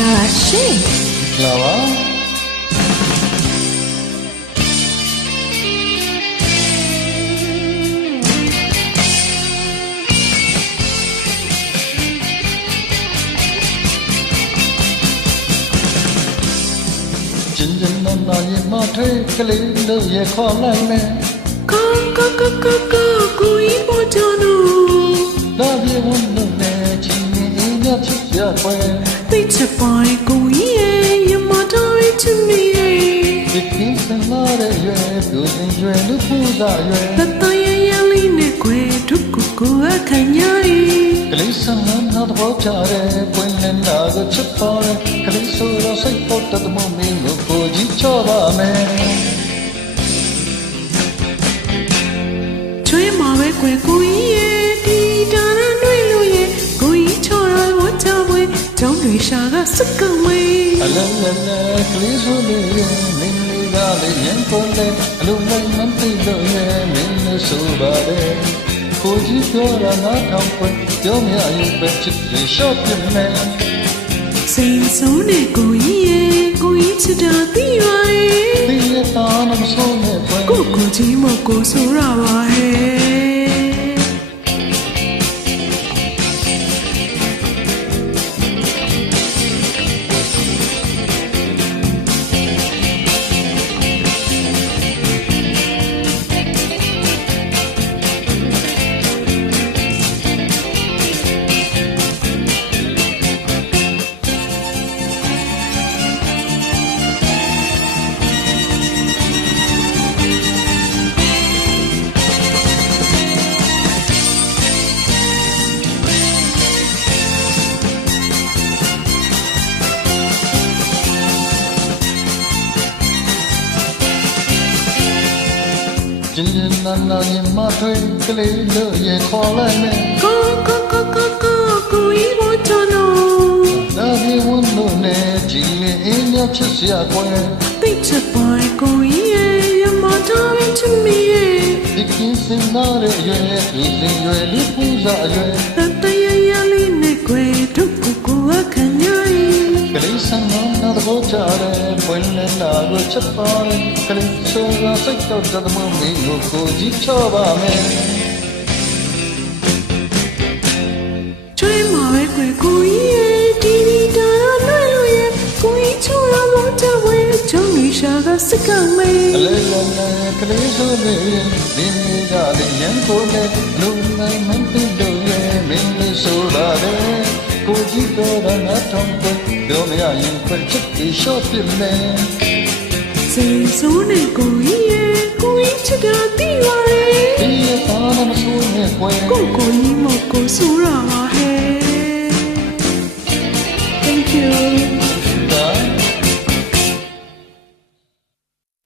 င်္ဂလာပါရှင်လာပါကျင်းကျင်းနာနာရင်မထွေးကလေး ချစ်ပိုင်ကိုကြီးရဲ့ရမတော်ရချစ်မိရဲ့ဒီကင်းစလာတဲ့ရွယ်ပြူစင်ရွယ်လူပူသာရွယ်တတရရလေးနဲ့ကွယ်ဒုက္ခကိုအခမ်းညာရီကလေးစံနာတော့ကြတယ်ပွင့်နေတာကိုချစ်ပါလေကလေးဆိုတော့စိတ်ပေါ်တတ်မမင်းကိုကိုကြီးချောပါမယ် စက္ကမေအလလလကလေးဆိုလေးမင်းလေးကလေးရင်ပေါ်လေအလုံးလိုက်မသိလို့ရဲ့မင်းလေးဆိုပါတယ်ကိုကြီးပြောတာငါထောင်ပွင့်ပြောမရရင်ပဲချစ်ပြီးရှော့ပြမယ်စိန်ဆုံးနဲ့ကိုကြီးရဲ့ကိုကြီးချစ်တာသိပါရဲ့ဒီရတာမဆိုးနဲ့ပွင့်ကိုကိုကြီးမကိုဆိုရပါဟဲ့ နာနာရင်မထွေးကလေးလို့ရခေါ်လိုက်မယ်ကိုကိုကိုကိုကိုကိုကြီးမချနော်ဒါပြေဝန်လို့နဲ့ကြည်လင်အင်းညချစ်စရာကွယ်သိချစ်ပိုင်ကိုကြီးရဲ့ရမတော်ရချစ်မိရဲ့ဒီကင်းစင်နာရဲ့ရွယ်လူစင်ရွယ်လူပူစာရွယ်တတရရလေးနဲ့ကွယ် ချက်ပါလေကလေးဆိုရစိတ်တော့တတ်မမင်းကိုကိုကြီးချောပါမယ်ချွေးမှာပဲကွယ်ကိုကြီးရဲ့ဒီဒီတာရလွယ်လို့ရဲ့ကိုကြီးချောရမတဝဲကျောင်းလေးရှာကစက္ကမေအလေးလည်းလည်းကလေးဆိုနေဒီမိကလည်းရန်ကုန်နဲ့လူနိုင်မသိလို့ရဲ့မင်းလေးဆိုလာတယ်ကိုကြီးတော့ငါထောင်ပွင့်ပြောမရရင်ဖွင့်ချစ်ပြီးရှော့ပြမယ် စိတ်ဆိုးနေကိုကြီးရဲ့ကိုကြီးချစ်တာသိပါရဲ့ဒီသားနဲ့မဆိုးနဲ့ကွယ်ကိုကိုကြီးမကိုဆိုးရပါဟဲ့ Thank you